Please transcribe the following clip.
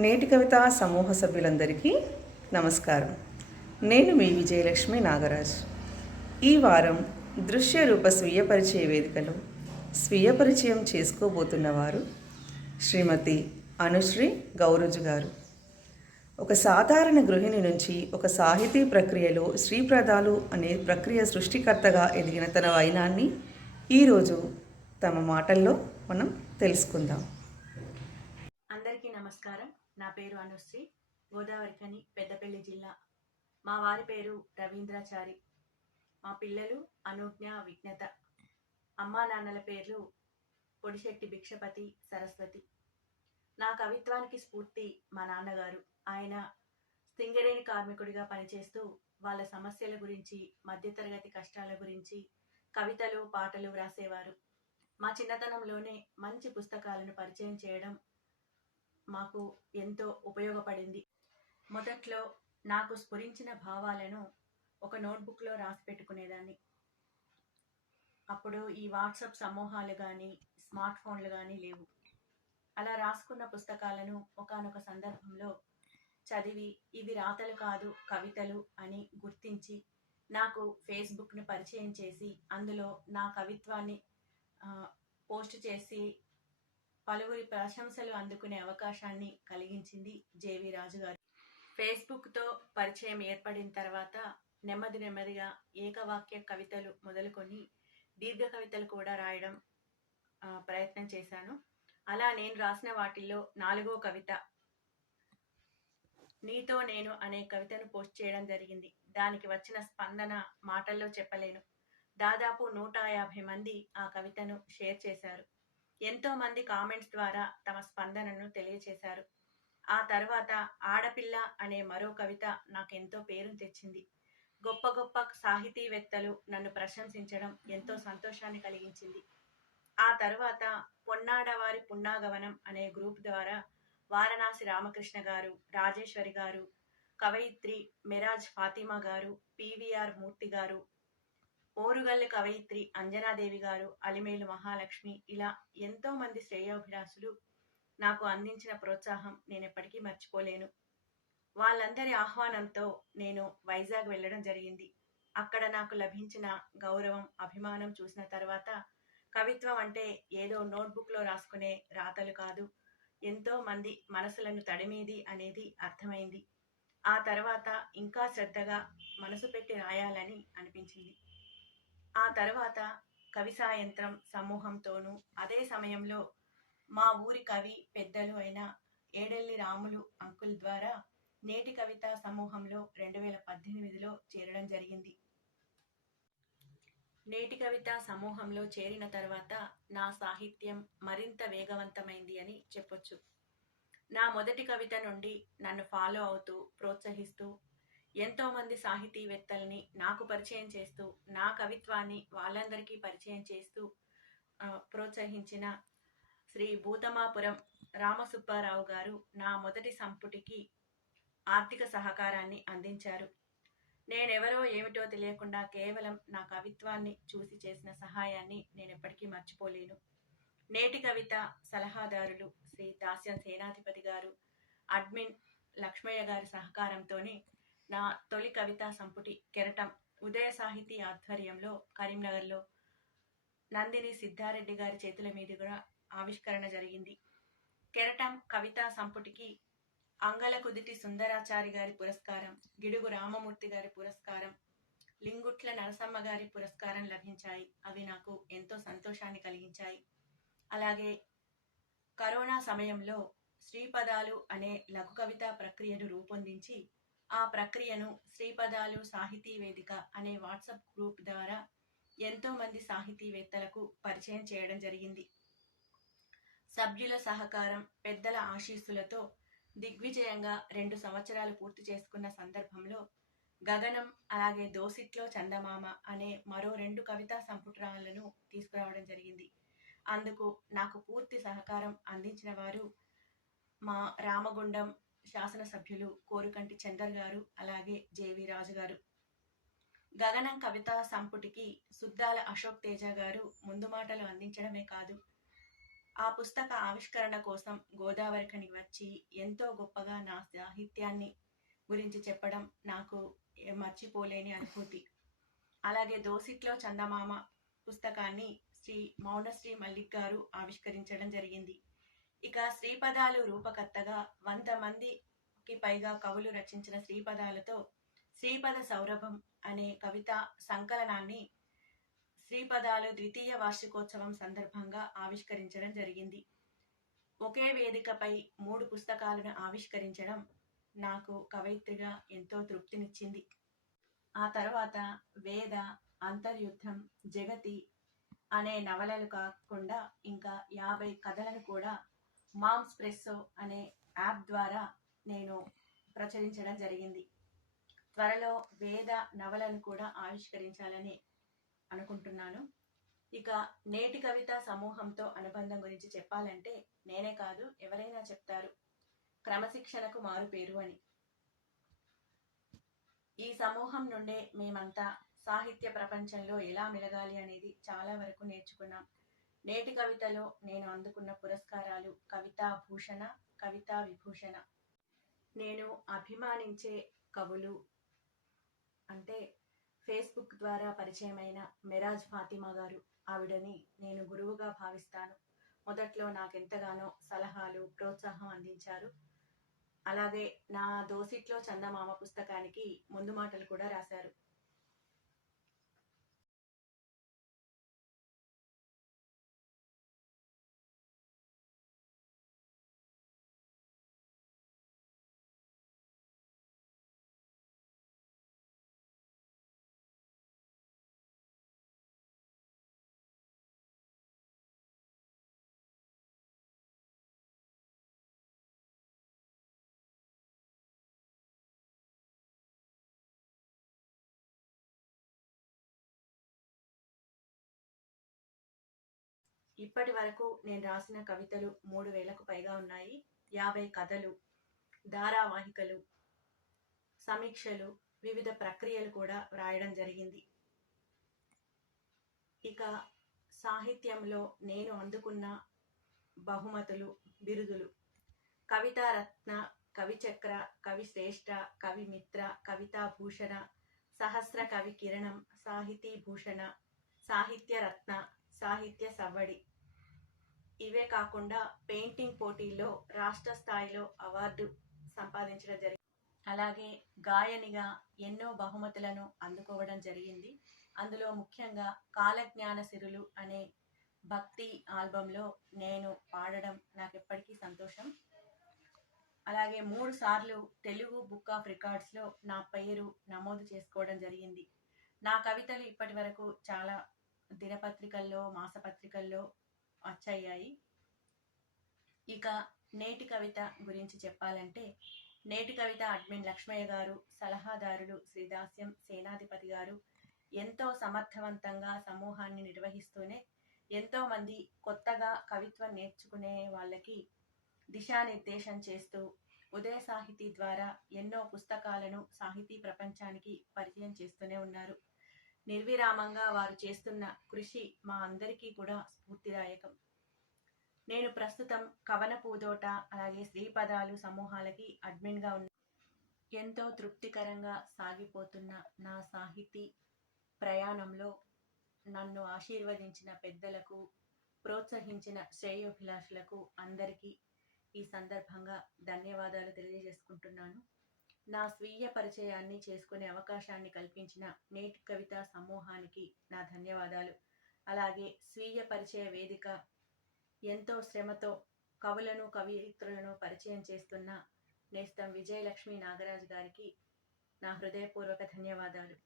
నేటి కవితా సమూహ సభ్యులందరికీ నమస్కారం. నేను మీ విజయలక్ష్మి నాగరాజ్. ఈ వారం దృశ్య రూప స్వీయ పరిచయ వేదికలో స్వీయ పరిచయం చేసుకోబోతున్న వారు శ్రీమతి అనుశ్రీ గౌరుజు గారు. ఒక సాధారణ గృహిణి నుంచి ఒక సాహితీ ప్రక్రియలో శ్రీప్రదాలు అనే ప్రక్రియ సృష్టికర్తగా ఎదిగిన తన వైనాన్ని ఈరోజు తమ మాటల్లో మనం తెలుసుకుందాం. అందరికీ నమస్కారం. నా పేరు అనుశ్రీ, గోదావరిఖని, పెద్దపల్లి జిల్లా. మా వారి పేరు రవీంద్రాచారి. మా పిల్లలు అనుజ్ఞ, విజ్ఞత. అమ్మా నాన్నల పేర్లు పొడిశెట్టి భిక్షపతి, సరస్వతి. నా కవిత్వానికి స్ఫూర్తి మా నాన్నగారు. ఆయన సింగరేణి కార్మికుడిగా పనిచేస్తూ వాళ్ళ సమస్యల గురించి, మధ్యతరగతి కష్టాల గురించి కవితలు, పాటలు వ్రాసేవారు. మా చిన్నతనంలోనే మంచి పుస్తకాలను పరిచయం చేయడం మాకు ఎంతో ఉపయోగపడింది. మొదట్లో నాకు స్ఫురించిన భావాలను ఒక నోట్బుక్లో రాసి పెట్టుకునేదాన్ని. అప్పుడు ఈ వాట్సాప్ సమూహాలు కానీ, స్మార్ట్ ఫోన్లు కానీ లేవు. అలా రాసుకున్న పుస్తకాలను ఒకానొక సందర్భంలో చదివి ఇవి రాతలు కాదు కవితలు అని గుర్తించి నాకు ఫేస్బుక్ను పరిచయం చేసి అందులో నా కవిత్వాన్ని పోస్ట్ చేసి పలువురి ప్రశంసలు అందుకునే అవకాశాన్ని కలిగించింది జేవి రాజు గారు. ఫేస్బుక్తో పరిచయం ఏర్పడిన తర్వాత నెమ్మదిగా ఏకవాక్య కవితలు మొదలుకొని దీర్ఘ కవితలు కూడా రాయడం ప్రయత్నం చేశాను. అలా నేను రాసిన వాటిల్లో 4వ కవిత నీతో నేను అనే కవితను పోస్ట్ చేయడం జరిగింది. దానికి వచ్చిన స్పందన మాటల్లో చెప్పలేను. దాదాపు 150 మంది ఆ కవితను షేర్ చేశారు. ఎంతో మంది కామెంట్స్ ద్వారా తమ స్పందనను తెలియచేశారు. ఆ తర్వాత ఆడపిల్ల అనే మరో కవిత నాకెంతో పేరును తెచ్చింది. గొప్ప గొప్ప సాహితీవేత్తలు నన్ను ప్రశంసించడం ఎంతో సంతోషాన్ని కలిగించింది. ఆ తర్వాత పొన్నాడవారి పున్నాగవనం అనే గ్రూప్ ద్వారా వారణాసి రామకృష్ణ గారు, రాజేశ్వరి గారు, కవయిత్రి మెరాజ్ ఫాతిమా గారు, పివిఆర్ మూర్తి గారు, ఓరుగల్లు కవయిత్రి అంజనాదేవి గారు, అలిమేలు మహాలక్ష్మి, ఇలా ఎంతో మంది శ్రేయోభిలాషులు నాకు అందించిన ప్రోత్సాహం నేను ఎప్పటికీ మర్చిపోలేను. వాళ్ళందరి ఆహ్వానంతో నేను వైజాగ్ వెళ్ళడం జరిగింది. అక్కడ నాకు లభించిన గౌరవం, అభిమానం చూసిన తర్వాత కవిత్వం అంటే ఏదో నోట్బుక్లో రాసుకునే రాతలు కాదు, ఎంతో మంది మనసులను తడిమేది అనేది అర్థమైంది. ఆ తర్వాత ఇంకా శ్రద్ధగా మనసు పెట్టి రాయాలని అనిపించింది. ఆ తర్వాత కవి సాయంత్రం సమూహంతోనూ అదే సమయంలో మా ఊరి కవి పెద్దలు అయిన ఏడెల్లి రాములు అంకుల్ ద్వారా నేటి కవితా సమూహంలో 2018లో చేరడం జరిగింది. నేటి కవితా సమూహంలో చేరిన తర్వాత నా సాహిత్యం మరింత వేగవంతమైంది అని చెప్పొచ్చు. నా మొదటి కవిత నుండి నన్ను ఫాలో అవుతూ, ప్రోత్సహిస్తూ ఎంతోమంది సాహితీవేత్తల్ని నాకు పరిచయం చేస్తూ, నా కవిత్వాన్ని వాళ్ళందరికీ పరిచయం చేస్తూ ప్రోత్సహించిన శ్రీ భూతమాపురం రామసుబ్బారావు గారు నా మొదటి సంపుటికి ఆర్థిక సహకారాన్ని అందించారు. నేనెవరో ఏమిటో తెలియకుండా కేవలం నా కవిత్వాన్ని చూసి చేసిన సహాయాన్ని నేను ఎప్పటికీ మర్చిపోలేను. నేటి కవిత సలహాదారులు శ్రీ దాస్యం సేనాధిపతి గారు, అడ్మిన్ లక్ష్మయ్య గారి సహకారంతోనే నా తొలి కవితా సంపుటి కెరటం ఉదయ సాహితీ ఆధ్వర్యంలో కరీంనగర్లో నందిని సిద్ధారెడ్డి గారి చేతుల మీదుగా ఆవిష్కరణ జరిగింది. కెరటం కవితా సంపుటికి అంగల కుదిటి సుందరాచారి గారి పురస్కారం, గిడుగు రామమూర్తి గారి పురస్కారం, లింగుట్ల నరసమ్మ గారి పురస్కారం లభించాయి. అవి నాకు ఎంతో సంతోషాన్ని కలిగించాయి. అలాగే కరోనా సమయంలో శ్రీపదాలు అనే లఘు కవితా ప్రక్రియను రూపొందించి ఆ ప్రక్రియను శ్రీపదాలు సాహితీ వేదిక అనే వాట్సాప్ గ్రూప్ ద్వారా ఎంతో మంది సాహితీవేత్తలకు పరిచయం చేయడం జరిగింది. సభ్యుల సహకారం, పెద్దల ఆశీస్సులతో దిగ్విజయంగా 2 సంవత్సరాలు పూర్తి చేసుకున్న సందర్భంలో గగనం, అలాగే దోసిట్లో చందమామ అనే మరో 2 కవితా సంపుటాలను తీసుకురావడం జరిగింది. అందుకు నాకు పూర్తి సహకారం అందించిన వారు మా రామగుండం శాసనసభ్యులు కోరుకంటి చందర్ గారు, అలాగే జేవి రాజు గారు. గగనం కవితా సంపుటికి సుద్దాల అశోక్ తేజ గారు ముందు మాటలు అందించడమే కాదు, ఆ పుస్తక ఆవిష్కరణ కోసం గోదావరిఖనికి వచ్చి ఎంతో గొప్పగా నా సాహిత్యాన్ని గురించి చెప్పడం నాకు మర్చిపోలేని అనుభూతి. అలాగే దోసిట్లో చందమామ పుస్తకాన్ని శ్రీ మౌనశ్రీ మల్లిక్ గారు ఆవిష్కరించడం జరిగింది. ఇక శ్రీపదాలు రూపకర్తగా 100 మందికి పైగా కవులు రచించిన శ్రీపదాలతో శ్రీపద సౌరభం అనే కవితా సంకలనాన్ని శ్రీపదాలు ద్వితీయ వార్షికోత్సవం సందర్భంగా ఆవిష్కరించడం జరిగింది. ఒకే వేదికపై 3 పుస్తకాలను ఆవిష్కరించడం నాకు కవయిత్రిగా ఎంతో తృప్తినిచ్చింది. ఆ తర్వాత వేద, అంతర్యుద్ధం, జగతి అనే నవలలు కాకుండా ఇంకా 50 కథలను కూడా మామ్స్ ప్రెస్సో అనే యాప్ ద్వారా నేను ప్రచురించడం జరిగింది. త్వరలో వేద నవలను కూడా ఆవిష్కరించాలని అనుకుంటున్నాను. ఇక నేటి కవితా సమూహంతో అనుబంధం గురించి చెప్పాలంటే నేనే కాదు ఎవరైనా చెప్తారు, క్రమశిక్షణకు మారు పేరు అని. ఈ సమూహం నుండే మేమంతా సాహిత్య ప్రపంచంలో ఎలా మెలగాలి అనేది చాలా వరకు నేర్చుకున్నాం. నేటి కవితలో నేను అందుకున్న పురస్కారాలు కవితా భూషణ, కవితా విభూషణ. నేను అభిమానించే కవులు అంటే ఫేస్బుక్ ద్వారా పరిచయమైన మెరాజ్ ఫాతిమా గారు. ఆవిడని నేను గురువుగా భావిస్తాను. మొదట్లో నాకెంతగానో సలహాలు, ప్రోత్సాహం అందించారు. అలాగే నా దోసిట్లో చందమామ పుస్తకానికి ముందు మాటలు కూడా రాశారు. ఇప్పటి వరకు నేను రాసిన కవితలు 3000కు పైగా ఉన్నాయి. 50 కథలు, ధారావాహికలు, సమీక్షలు, వివిధ ప్రక్రియలు కూడా వ్రాయడం జరిగింది. ఇక సాహిత్యంలో నేను అందుకున్న బహుమతులు, బిరుదులు: కవితారత్న, కవిచక్ర, కవి శ్రేష్ఠ, కవి మిత్ర, కవితా భూషణ, సహస్ర కవి కిరణం, సాహితీ భూషణ, సాహిత్య రత్న, సాహిత్య సవ్వడి. ఇవే కాకుండా పెయింటింగ్ పోటీల్లో రాష్ట్ర స్థాయిలో అవార్డు సంపాదించడం జరిగింది. అలాగే గాయనిగా ఎన్నో బహుమతులను అందుకోవడం జరిగింది. అందులో ముఖ్యంగా కాలజ్ఞాన సిరులు అనే భక్తి ఆల్బంలో నేను పాడడం నాకు ఎప్పటికీ సంతోషం. అలాగే 3 సార్లు తెలుగు బుక్ ఆఫ్ రికార్డ్స్లో నా పేరు నమోదు చేసుకోవడం జరిగింది. నా కవితలు ఇప్పటి వరకు చాలా దినపత్రికల్లో, మాసపత్రికల్లో వచ్చాయి. ఇక నేటి కవిత గురించి చెప్పాలంటే నేటి కవిత అడ్మిన్ లక్ష్మయ్య గారు, సలహాదారులు శ్రీ దాస్యం సేనాధిపతి గారు ఎంతో సమర్థవంతంగా సమూహాన్ని నిర్వహిస్తూనే ఎంతో మంది కొత్తగా కవిత్వం నేర్చుకునే వాళ్ళకి దిశానిర్దేశం చేస్తూ ఉదయ సాహితీ ద్వారా ఎన్నో పుస్తకాలను సాహితీ ప్రపంచానికి పరిచయం చేస్తూనే ఉన్నారు. నిర్విరామంగా వారు చేస్తున్న కృషి మా అందరికీ కూడా స్ఫూర్తిదాయకం. నేను ప్రస్తుతం కవన పూదోట, అలాగే శ్రీపదాలు సమూహాలకి అడ్మిన్గా ఉన్నాను. ఎంతో తృప్తికరంగా సాగిపోతున్న నా సాహితీ ప్రయాణంలో నన్ను ఆశీర్వదించిన పెద్దలకు, ప్రోత్సహించిన శ్రేయోభిలాషులకు అందరికీ ఈ సందర్భంగా ధన్యవాదాలు తెలియజేసుకుంటున్నాను. నా స్వీయ పరిచయాన్ని చేసుకునే అవకాశాన్ని కల్పించిన నేటి కవితా సమూహానికి నా ధన్యవాదాలు. అలాగే స్వీయ పరిచయ వేదిక ఎంతో శ్రమతో కవులను, కవయిత్రులను పరిచయం చేస్తున్న నేస్తం విజయలక్ష్మి నాగరాజు గారికి నా హృదయపూర్వక ధన్యవాదాలు.